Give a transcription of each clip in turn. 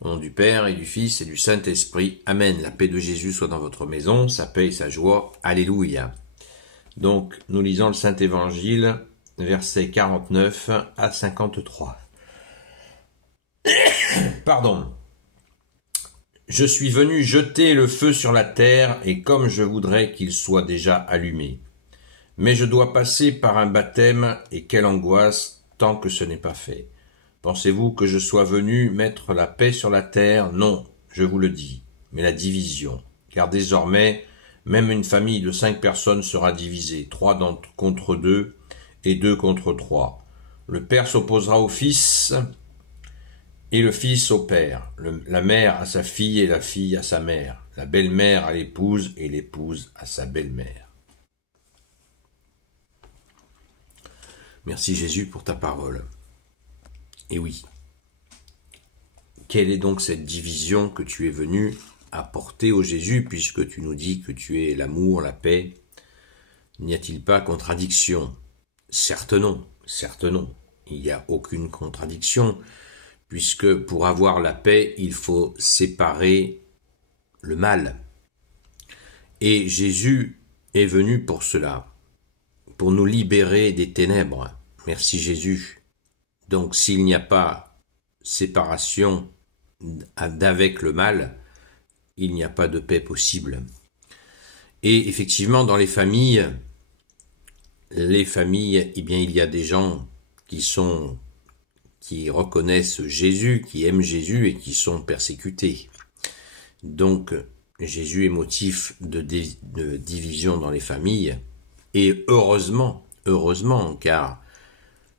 Au nom du Père et du Fils et du Saint-Esprit. Amen. La paix de Jésus soit dans votre maison, sa paix et sa joie. Alléluia. Donc, nous lisons le Saint-Évangile, versets 49 à 53. Pardon. Je suis venu jeter le feu sur la terre, et comme je voudrais qu'il soit déjà allumé. Mais je dois passer par un baptême, et quelle angoisse, tant que ce n'est pas fait. Pensez-vous que je sois venu mettre la paix sur la terre? Non, je vous le dis, mais la division. Car désormais, même une famille de 5 personnes sera divisée, 3 contre 2 et 2 contre 3. Le père s'opposera au fils et le fils au père, la mère à sa fille et la fille à sa mère, la belle-mère à l'épouse et l'épouse à sa belle-mère. Merci Jésus pour ta parole. Et oui, quelle est donc cette division que tu es venu apporter au Jésus, puisque tu nous dis que tu es l'amour, la paix? N'y a-t-il pas contradiction? Certes non, il n'y a aucune contradiction, puisque pour avoir la paix, il faut séparer le mal. Et Jésus est venu pour cela, pour nous libérer des ténèbres. Merci Jésus. Donc s'il n'y a pas séparation d'avec le mal, il n'y a pas de paix possible. Et effectivement, dans les familles, eh bien, il y a des gens qui reconnaissent Jésus, qui aiment Jésus et qui sont persécutés. Donc, Jésus est motif de division dans les familles. Et heureusement, car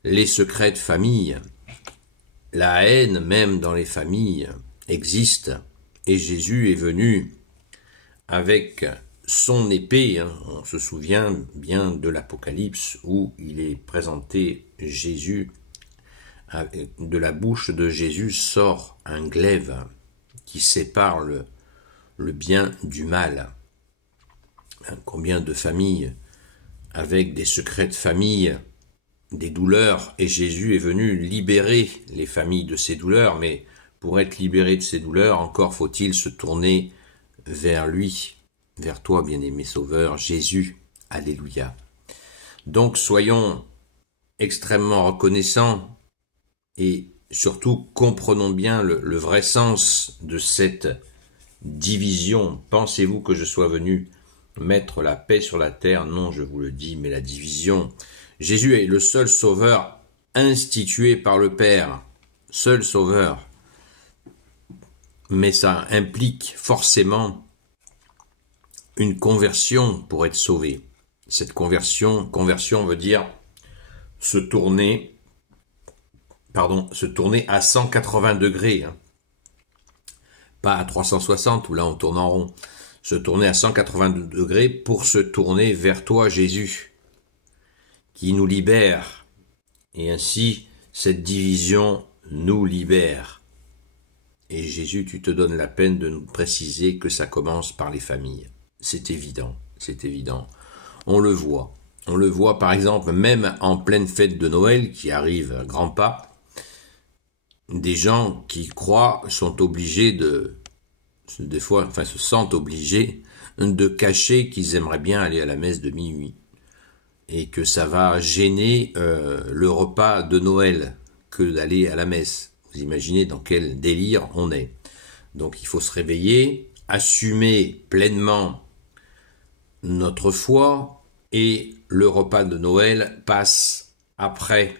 les secrets de famille, la haine même dans les familles existe, et Jésus est venu avec son épée. On se souvient bien de l'Apocalypse où il est présenté Jésus, de la bouche de Jésus sort un glaive qui sépare le bien du mal. Combien de familles avec des secrets de famille, des douleurs, et Jésus est venu libérer les familles de ces douleurs, mais pour être libéré de ces douleurs, encore faut-il se tourner vers lui, vers toi, bien-aimé Sauveur, Jésus. Alléluia. Donc soyons extrêmement reconnaissants et surtout comprenons bien le vrai sens de cette division. Pensez-vous que je sois venu mettre la paix sur la terre? Non, je vous le dis, mais la division. Jésus est le seul sauveur institué par le Père, seul sauveur. Mais ça implique forcément une conversion pour être sauvé. Cette conversion veut dire se tourner à 180 degrés, pas à 360 où là on tourne en rond. Se tourner à 180 degrés pour se tourner vers toi, Jésus, qui nous libère. Et ainsi, cette division nous libère. Et Jésus, tu te donnes la peine de nous préciser que ça commence par les familles. C'est évident. On le voit par exemple, même en pleine fête de Noël, qui arrive à grands pas, des gens qui croient sont obligés se sentent obligés de cacher qu'ils aimeraient bien aller à la messe de minuit et que ça va gêner le repas de Noël que d'aller à la messe. Vous imaginez dans quel délire on est. Donc il faut se réveiller, assumer pleinement notre foi, et le repas de Noël passe après,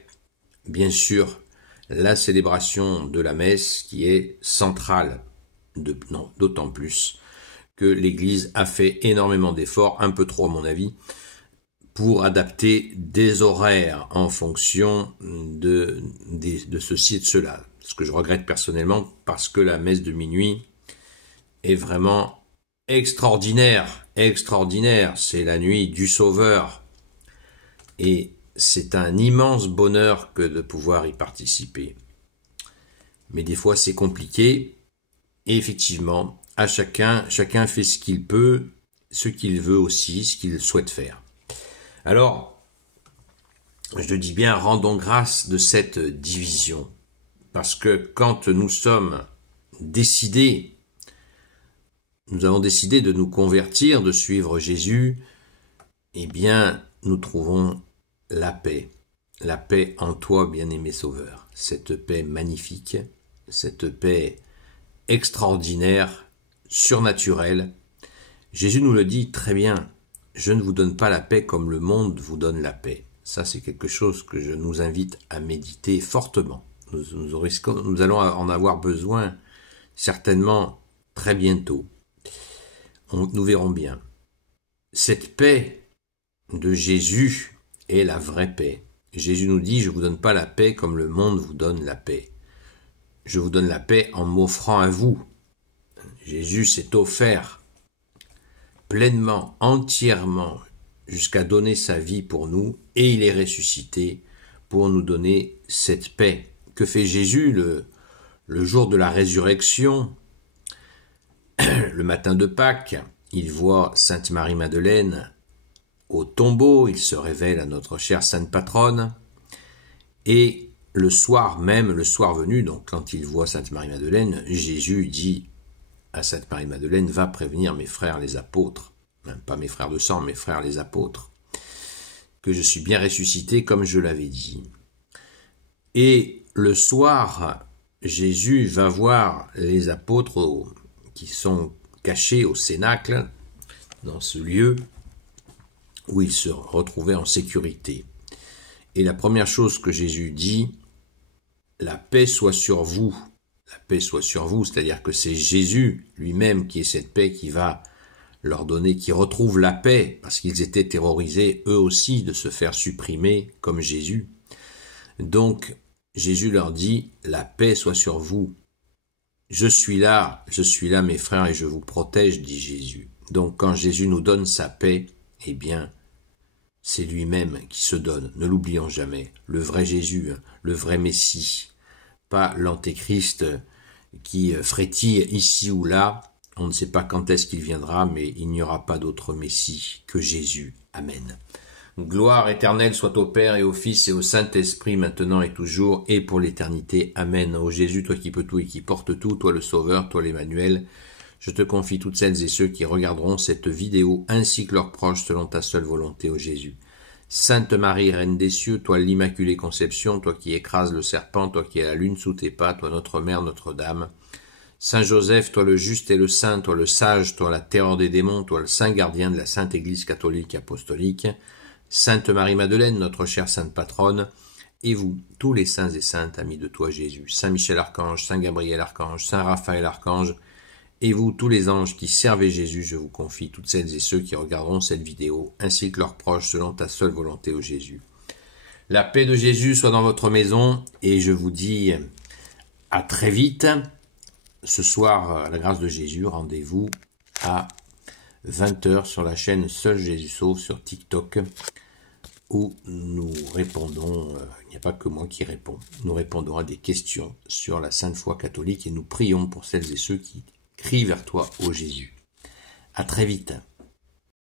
bien sûr, la célébration de la messe qui est centrale. D'autant plus que l'Église a fait énormément d'efforts, un peu trop à mon avis, pour adapter des horaires en fonction de ceci et de cela. Ce que je regrette personnellement, parce que la messe de minuit est vraiment extraordinaire. C'est la nuit du Sauveur. Et c'est un immense bonheur que de pouvoir y participer. Mais des fois c'est compliqué. Et effectivement, à chacun fait ce qu'il peut, ce qu'il veut aussi, ce qu'il souhaite faire. Alors, je dis bien, rendons grâce de cette division, parce que quand nous sommes décidé de nous convertir, de suivre Jésus, eh bien, nous trouvons la paix en toi, bien-aimé Sauveur. Cette paix magnifique, cette paix extraordinaire, surnaturelle. Jésus nous le dit très bien, je ne vous donne pas la paix comme le monde vous donne la paix. Ça, c'est quelque chose que je nous invite à méditer fortement. Nous allons en avoir besoin certainement très bientôt. Nous verrons bien. Cette paix de Jésus est la vraie paix. Jésus nous dit, je ne vous donne pas la paix comme le monde vous donne la paix. Je vous donne la paix en m'offrant à vous. Jésus s'est offert pleinement, entièrement, jusqu'à donner sa vie pour nous, et il est ressuscité pour nous donner cette paix. Que fait Jésus le jour de la résurrection, le matin de Pâques? Il voit Sainte Marie-Madeleine au tombeau, il se révèle à notre chère Sainte Patronne, et le soir même, le soir venu, donc quand il voit Sainte Marie-Madeleine, Jésus dit à Sainte Marie-Madeleine, va prévenir mes frères les apôtres, même pas mes frères de sang, mes frères les apôtres, que je suis bien ressuscité comme je l'avais dit. Et le soir, Jésus va voir les apôtres qui sont cachés au cénacle, dans ce lieu où ils se retrouvaient en sécurité. Et la première chose que Jésus dit, la paix soit sur vous. La paix soit sur vous, c'est-à-dire que c'est Jésus lui-même qui est cette paix qui va leur donner, qui retrouve la paix, parce qu'ils étaient terrorisés eux aussi de se faire supprimer comme Jésus. Donc Jésus leur dit, la paix soit sur vous. Je suis là mes frères et je vous protège, dit Jésus. Donc quand Jésus nous donne sa paix, eh bien, c'est lui-même qui se donne, ne l'oublions jamais, le vrai Jésus, le vrai Messie, pas l'antéchrist qui frétille ici ou là, on ne sait pas quand est-ce qu'il viendra, mais il n'y aura pas d'autre Messie que Jésus. Amen. Gloire éternelle soit au Père et au Fils et au Saint-Esprit, maintenant et toujours, et pour l'éternité. Amen. Ô Jésus, toi qui peux tout et qui portes tout, toi le Sauveur, toi l'Emmanuel, je te confie toutes celles et ceux qui regarderont cette vidéo, ainsi que leurs proches, selon ta seule volonté, ô Jésus. Sainte Marie, Reine des cieux, toi l'Immaculée Conception, toi qui écrases le serpent, toi qui as la lune sous tes pas, toi notre Mère, Notre-Dame. Saint Joseph, toi le juste et le saint, toi le sage, toi la terreur des démons, toi le saint gardien de la Sainte Église catholique et apostolique. Sainte Marie-Madeleine, notre chère Sainte Patronne, et vous, tous les saints et saintes, amis de toi Jésus, Saint Michel Archange, Saint Gabriel Archange, Saint Raphaël Archange, et vous, tous les anges qui servez Jésus, je vous confie toutes celles et ceux qui regarderont cette vidéo, ainsi que leurs proches, selon ta seule volonté, ô Jésus. La paix de Jésus soit dans votre maison, et je vous dis à très vite. Ce soir, à la grâce de Jésus, rendez-vous à 20h sur la chaîne Seul Jésus Sauve sur TikTok, où nous répondons, il n'y a pas que moi qui réponds, nous répondons à des questions sur la Sainte Foi catholique et nous prions pour celles et ceux qui crient vers toi, ô Jésus. À très vite.